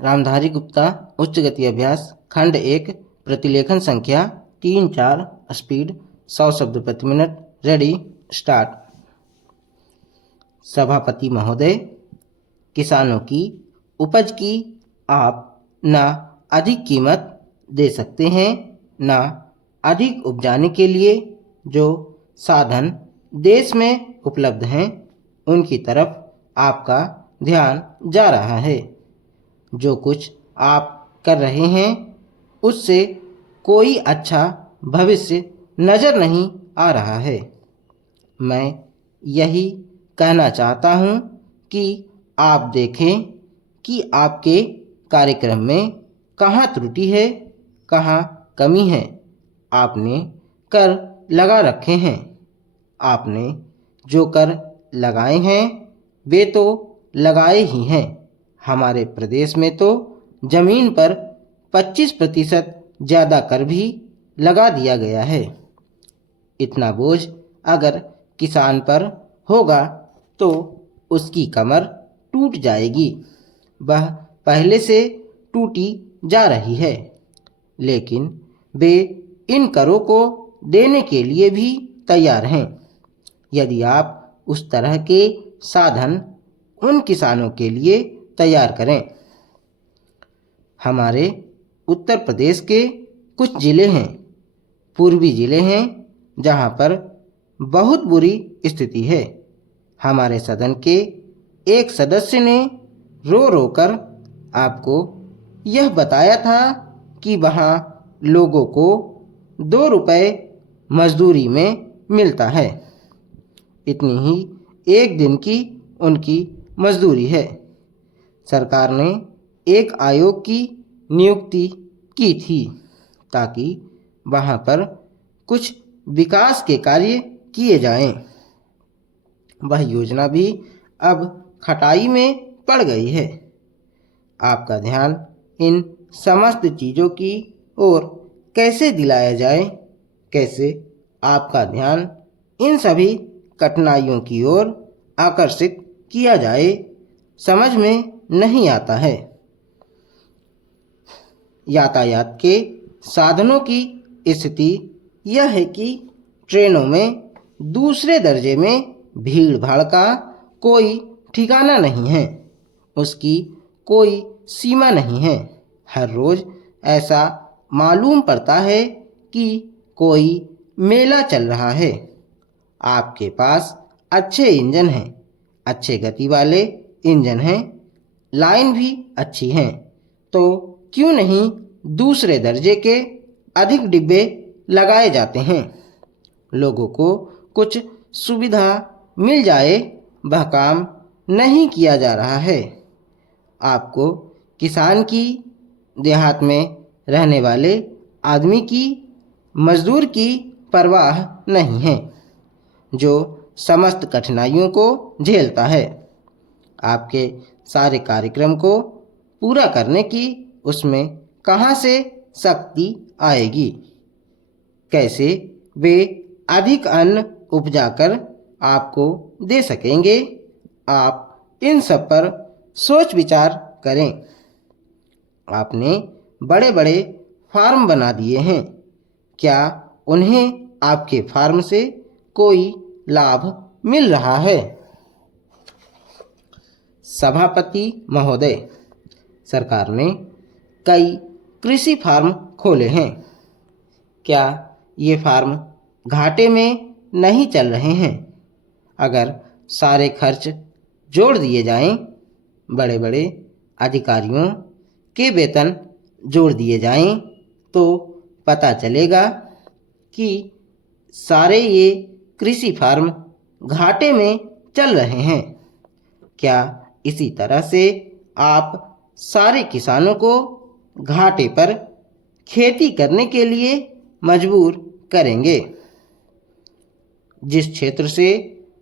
रामधारी गुप्ता उच्च गति अभ्यास खंड 1 प्रतिलेखन संख्या 3-4 स्पीड 100 शब्द प्रति मिनट। Ready start. सभापति महोदय, किसानों की उपज की आप न अधिक कीमत दे सकते हैं न अधिक उपजाने के लिए जो साधन देश में उपलब्ध हैं उनकी तरफ आपका ध्यान जा रहा है। जो कुछ आप कर रहे हैं उससे कोई अच्छा भविष्य नज़र नहीं आ रहा है। मैं यही कहना चाहता हूँ कि आप देखें कि आपके कार्यक्रम में कहाँ त्रुटि है, कहाँ कमी है। आपने कर लगा रखे हैं। आपने जो कर लगाए हैं वे तो लगाए ही हैं। हमारे प्रदेश में तो जमीन पर 25% ज़्यादा कर भी लगा दिया गया है। इतना बोझ अगर किसान पर होगा तो उसकी कमर टूट जाएगी। वह पहले से टूटी जा रही है, लेकिन वे इन करों को देने के लिए भी तैयार हैं। यदि आप उस तरह के साधन उन किसानों के लिए तैयार करें। हमारे उत्तर प्रदेश के कुछ ज़िले हैं, पूर्वी ज़िले हैं, जहां पर बहुत बुरी स्थिति है। हमारे सदन के एक सदस्य ने रो रो कर आपको यह बताया था कि वहां लोगों को 2 रुपये मजदूरी में मिलता है। इतनी ही एक दिन की उनकी मजदूरी है। सरकार ने एक आयोग की नियुक्ति की थी ताकि वहाँ पर कुछ विकास के कार्य किए जाएं। वह योजना भी अब खटाई में पड़ गई है। आपका ध्यान इन समस्त चीज़ों की ओर कैसे दिलाया जाए, कैसे आपका ध्यान इन सभी कठिनाइयों की ओर आकर्षित किया जाए, समझ में नहीं आता है। यातायात के साधनों की स्थिति यह है कि ट्रेनों में दूसरे दर्जे में भीड़ भाड़ का कोई ठिकाना नहीं है, उसकी कोई सीमा नहीं है। हर रोज़ ऐसा मालूम पड़ता है कि कोई मेला चल रहा है। आपके पास अच्छे इंजन हैं, अच्छे गति वाले इंजन हैं, लाइन भी अच्छी हैं, तो क्यों नहीं दूसरे दर्जे के अधिक डिब्बे लगाए जाते हैं। लोगों को कुछ सुविधा मिल जाए, वह काम नहीं किया जा रहा है। आपको किसान की, देहात में रहने वाले आदमी की, मजदूर की परवाह नहीं है, जो समस्त कठिनाइयों को झेलता है। आपके सारे कार्यक्रम को पूरा करने की उसमें कहाँ से शक्ति आएगी, कैसे वे अधिक अन्न उपजाकर आपको दे सकेंगे। आप इन सब पर सोच विचार करें। आपने बड़े बड़े फार्म बना दिए हैं, क्या उन्हें आपके फार्म से कोई लाभ मिल रहा है? सभापति महोदय, सरकार ने कई कृषि फार्म खोले हैं। क्या ये फार्म घाटे में नहीं चल रहे हैं? अगर सारे खर्च जोड़ दिए जाएं, बड़े बड़े अधिकारियों के वेतन जोड़ दिए जाएं, तो पता चलेगा कि सारे ये कृषि फार्म घाटे में चल रहे हैं। क्या इसी तरह से आप सारे किसानों को घाटे पर खेती करने के लिए मजबूर करेंगे? जिस क्षेत्र से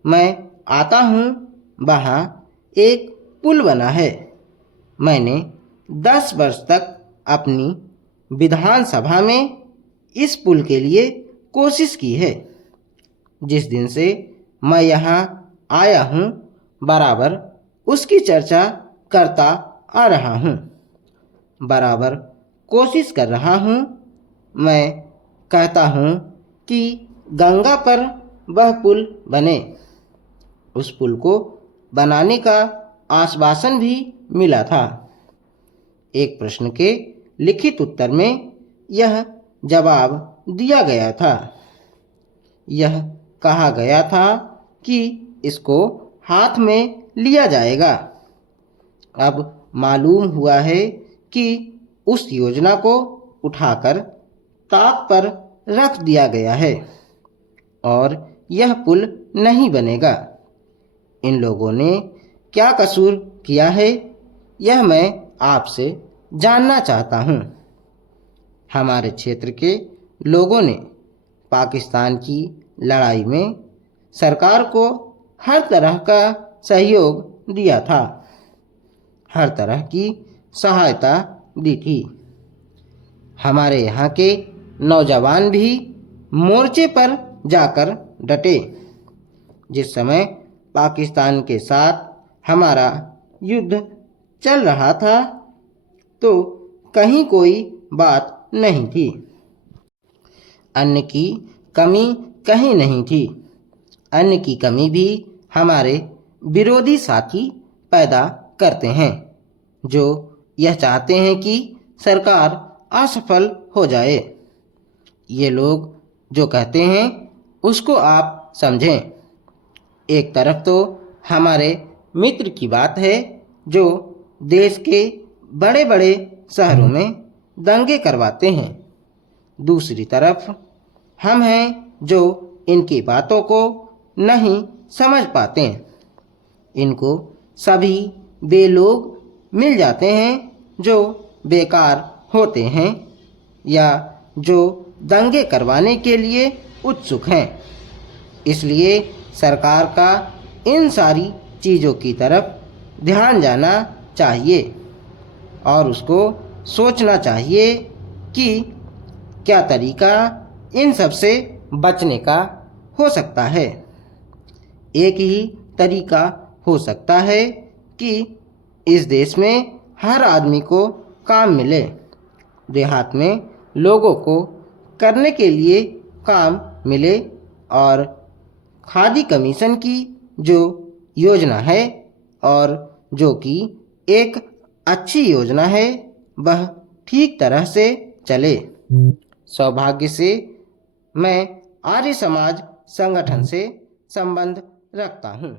मैं आता हूँ वहाँ एक पुल बना है। मैंने 10 वर्ष तक अपनी विधानसभा में इस पुल के लिए कोशिश की है। जिस दिन से मैं यहाँ आया हूँ बराबर उसकी चर्चा करता आ रहा हूँ। बराबर कोशिश कर रहा हूँ। मैं कहता हूँ कि गंगा पर वह पुल बने। उस पुल को बनाने का आश्वासन भी मिला था। एक प्रश्न के लिखित उत्तर में यह जवाब दिया गया था। यह कहा गया था कि इसको हाथ में लिया जाएगा। अब मालूम हुआ है कि उस योजना को उठाकर ताक पर रख दिया गया है और यह पुल नहीं बनेगा। इन लोगों ने क्या कसूर किया है, यह मैं आपसे जानना चाहता हूँ। हमारे क्षेत्र के लोगों ने पाकिस्तान की लड़ाई में सरकार को हर तरह का सहयोग दिया था, हर तरह की सहायता दी थी। हमारे यहाँ के नौजवान भी मोर्चे पर जाकर डटे। जिस समय पाकिस्तान के साथ हमारा युद्ध चल रहा था तो कहीं कोई बात नहीं थी। अन्न की कमी कहीं नहीं थी। अन्न की कमी भी हमारे विरोधी साथी पैदा करते हैं, जो यह चाहते हैं कि सरकार असफल हो जाए। ये लोग जो कहते हैं उसको आप समझें। एक तरफ तो हमारे मित्र की बात है जो देश के बड़े बड़े शहरों में दंगे करवाते हैं। दूसरी तरफ हम हैं जो इनकी बातों को नहीं समझ पाते। इनको सभी वे लोग मिल जाते हैं जो बेकार होते हैं या जो दंगे करवाने के लिए उत्सुक हैं। इसलिए सरकार का इन सारी चीज़ों की तरफ ध्यान जाना चाहिए और उसको सोचना चाहिए कि क्या तरीका इन सब से बचने का हो सकता है। एक ही तरीका हो सकता है कि इस देश में हर आदमी को काम मिले। देहात में लोगों को करने के लिए काम मिले और खादी कमीशन की जो योजना है और जो कि एक अच्छी योजना है वह ठीक तरह से चले। सौभाग्य से मैं आर्य समाज संगठन से संबंध रखता हूँ।